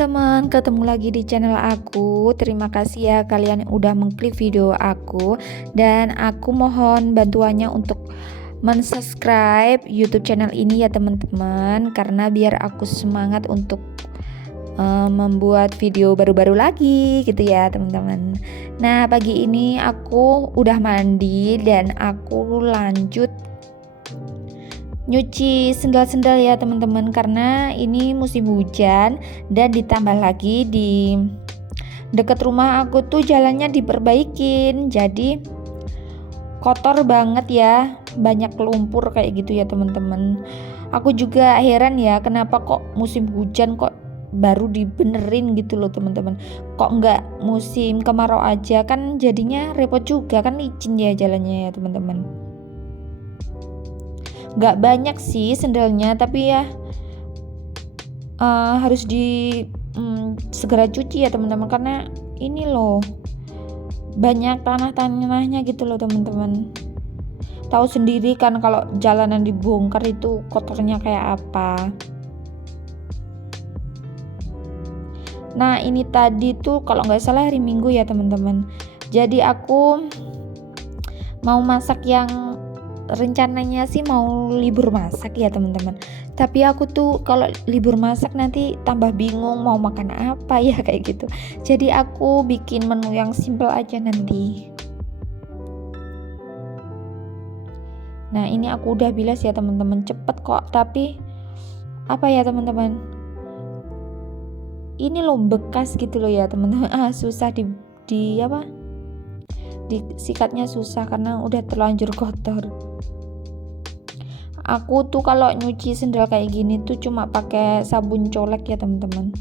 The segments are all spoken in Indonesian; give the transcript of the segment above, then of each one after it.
teman-teman, ketemu lagi di channel aku. Terima kasih ya kalian yang udah mengklik video aku. Dan aku mohon bantuannya untuk mensubscribe YouTube channel ini ya teman-teman, karena biar aku semangat untuk membuat video baru-baru lagi gitu ya teman-teman. Nah, pagi ini aku udah mandi dan aku lanjut nyuci sendal-sendal ya teman-teman, karena ini musim hujan dan ditambah lagi di dekat rumah aku tuh jalannya diperbaikin, jadi kotor banget ya, banyak lumpur kayak gitu ya teman-teman. Aku juga heran ya, kenapa kok musim hujan kok baru dibenerin gitu loh teman-teman, kok nggak musim kemarau aja, kan jadinya repot juga, kan licin ya jalannya ya teman-teman. Nggak banyak sih sendalnya, tapi ya harus segera cuci ya teman-teman, karena ini loh banyak tanah-tanahnya gitu loh teman-teman. Tahu sendiri kan kalau jalanan dibongkar itu kotornya kayak apa. Nah, ini tadi tuh kalau nggak salah hari Minggu ya teman-teman, jadi aku mau masak yang rencananya sih mau libur masak ya teman-teman, tapi aku tuh kalau libur masak nanti tambah bingung mau makan apa ya kayak gitu, jadi aku bikin menu yang simple aja nanti. Nah, ini aku udah bilas ya teman-teman, cepet kok, tapi apa ya teman-teman, ini loh bekas gitu loh ya teman-teman. Susah di sikatnya susah karena udah terlanjur kotor. Aku tuh kalau nyuci sendal kayak gini tuh cuma pakai sabun colek ya teman-teman.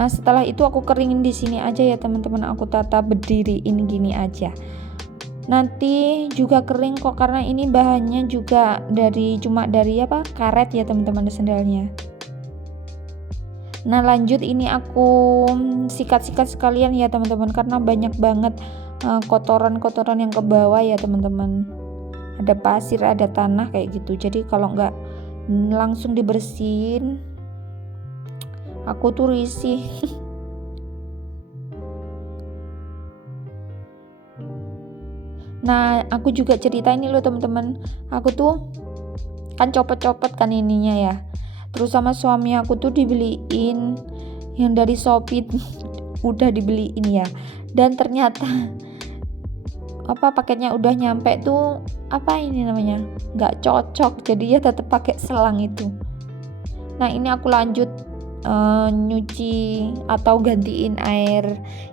Nah, setelah itu aku keringin di sini aja ya teman-teman, aku tata berdiriin gini aja. Nanti juga kering kok, karena ini bahannya juga cuma dari karet ya teman-teman sendalnya. Nah, lanjut ini aku sikat-sikat sekalian ya teman-teman, karena banyak banget kotoran-kotoran yang ke bawah ya teman-teman. Ada pasir, ada tanah kayak gitu. Jadi kalau nggak langsung dibersihin, aku tuh risih. Nah, aku juga cerita ini loh teman-teman. Aku tuh kan copot-copot kan ininya ya. Terus sama suami aku tuh dibeliin yang dari Shopee udah dibeliin ya. Dan ternyata paketnya udah nyampe tuh ini namanya nggak cocok, jadi ya tetap pakai selang itu. Nah, ini aku lanjut nyuci atau gantiin air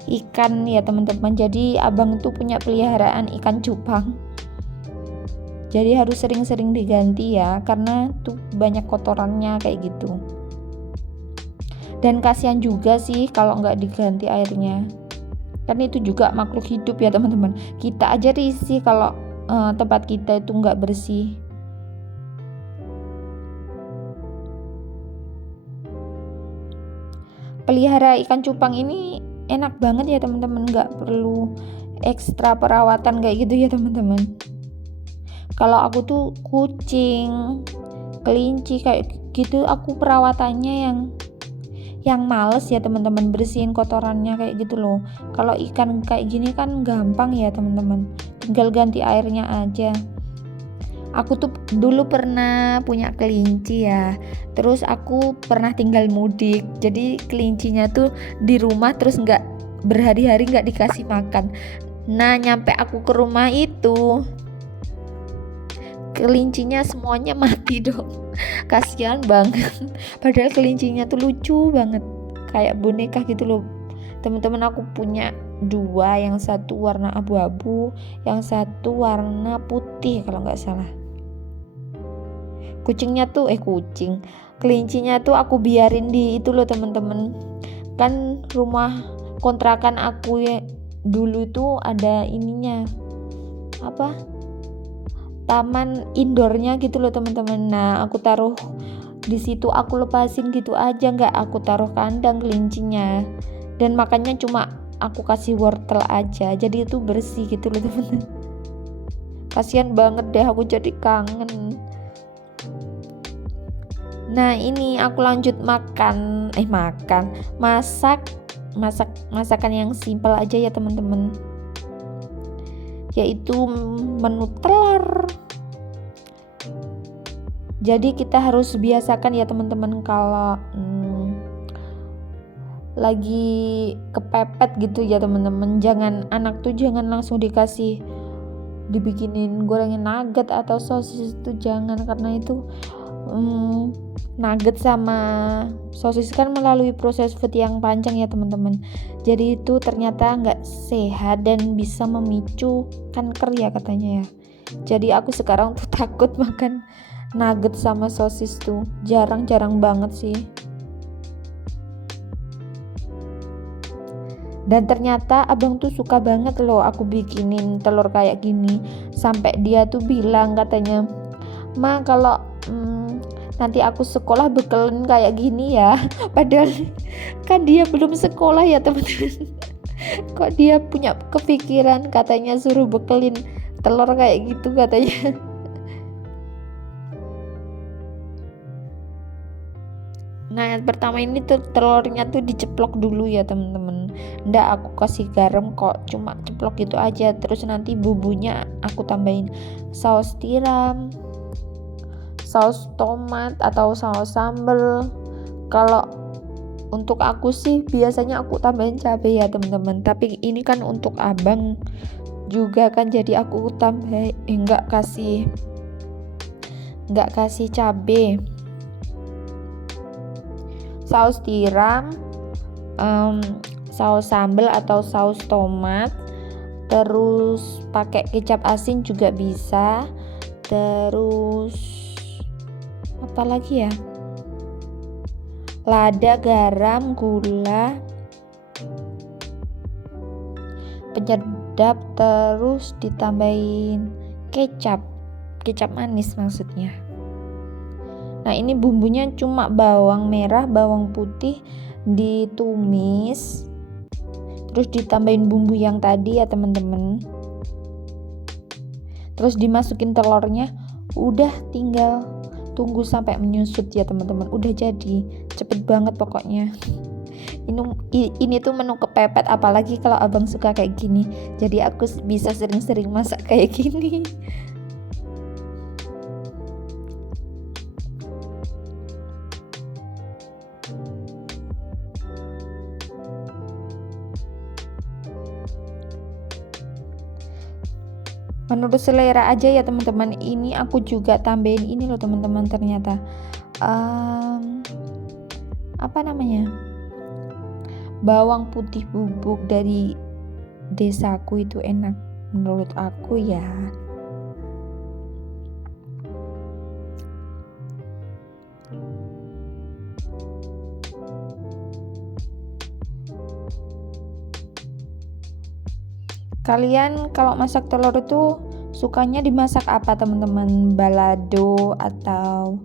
ikan ya teman-teman. Jadi abang tuh punya peliharaan ikan cupang, jadi harus sering-sering diganti ya, karena tuh banyak kotorannya kayak gitu. Dan kasihan juga sih kalau nggak diganti airnya, kan itu juga makhluk hidup ya teman-teman. Kita aja risih kalau tempat kita itu nggak bersih. Pelihara ikan cupang ini enak banget ya teman-teman, nggak perlu ekstra perawatan kayak gitu ya teman-teman. Kalau aku tuh kucing, kelinci kayak gitu, aku perawatannya yang males ya teman-teman, bersihin kotorannya kayak gitu loh. Kalau ikan kayak gini kan gampang ya teman-teman, tinggal ganti airnya aja. Aku tuh dulu pernah punya kelinci ya, terus aku pernah tinggal mudik, jadi kelincinya tuh di rumah, terus nggak berhari-hari nggak dikasih makan. Nah, nyampe aku ke rumah itu kelincinya semuanya mati dong. Kasihan banget, padahal kelincinya tuh lucu banget kayak boneka gitu loh teman-teman. Aku punya dua, yang satu warna abu-abu, yang satu warna putih kalau nggak salah. Kelincinya tuh aku biarin di itu loh teman-teman, kan rumah kontrakan aku ya dulu tuh ada ininya taman indoornya gitu loh teman-teman. Nah, aku taruh di situ, aku lepasin gitu aja, nggak aku taruh kandang kelincinya, dan makannya cuma aku kasih wortel aja, jadi itu bersih gitu loh teman-teman. Kasihan banget deh, aku jadi kangen. Nah ini aku lanjut masakan yang simpel aja ya teman-teman, yaitu menu telur. Jadi kita harus biasakan ya teman-teman, kalau lagi kepepet gitu ya teman-teman, anak tuh jangan langsung dibikinin gorengan nugget atau sosis, itu jangan, karena itu nugget sama sosis kan melalui proses food yang panjang ya teman-teman, jadi itu ternyata nggak sehat dan bisa memicu kanker ya katanya ya. Jadi aku sekarang tuh takut makan nugget sama sosis tuh, jarang-jarang banget sih. Dan ternyata abang tuh suka banget loh aku bikinin telur kayak gini, sampai dia tuh bilang katanya, "Ma, kalau nanti aku sekolah bekelin kayak gini ya." Padahal kan dia belum sekolah ya teman-teman. Kok dia punya kepikiran katanya suruh bekelin telur kayak gitu katanya. Nah yang pertama ini tuh telurnya tuh diceplok dulu ya teman-teman. Nggak aku kasih garam kok, cuma ceplok gitu aja. Terus nanti bumbunya aku tambahin saus tiram, saus tomat atau saus sambal. Kalau untuk aku sih biasanya aku tambahin cabai ya teman-teman, tapi ini kan untuk abang juga kan, jadi aku nggak kasih cabai. Saus tiram, saus sambal atau saus tomat, terus pakai kecap asin juga bisa, terus apa lagi ya, lada, garam, gula, penyedap, terus ditambahin kecap manis maksudnya. Nah ini bumbunya cuma bawang merah, bawang putih ditumis, terus ditambahin bumbu yang tadi ya teman-teman, terus dimasukin telurnya, udah tinggal tunggu sampai menyusut ya teman-teman, udah jadi, cepet banget pokoknya. Ini tuh menu kepepet, apalagi kalau abang suka kayak gini, jadi aku bisa sering-sering masak kayak gini. Menurut selera aja ya teman-teman. Ini aku juga tambahin ini loh teman-teman, ternyata apa namanya, bawang putih bubuk dari desaku, itu enak menurut aku ya. Kalian kalau masak telur itu sukanya dimasak apa teman-teman? Balado atau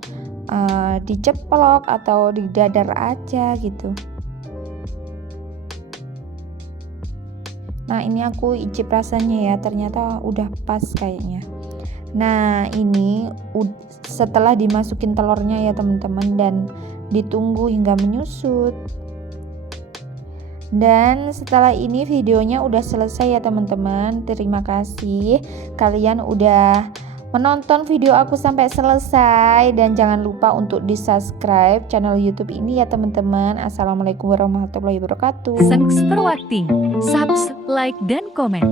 diceplok atau didadar aja gitu? Nah ini aku icip rasanya ya, ternyata udah pas kayaknya. Nah ini setelah dimasukin telurnya ya teman-teman, dan ditunggu hingga menyusut. Dan setelah ini videonya udah selesai ya teman-teman. Terima kasih kalian udah menonton video aku sampai selesai, dan jangan lupa untuk di subscribe channel YouTube ini ya teman-teman. Assalamualaikum warahmatullahi wabarakatuh. Thanks for watching. Subscribe, like, dan komen.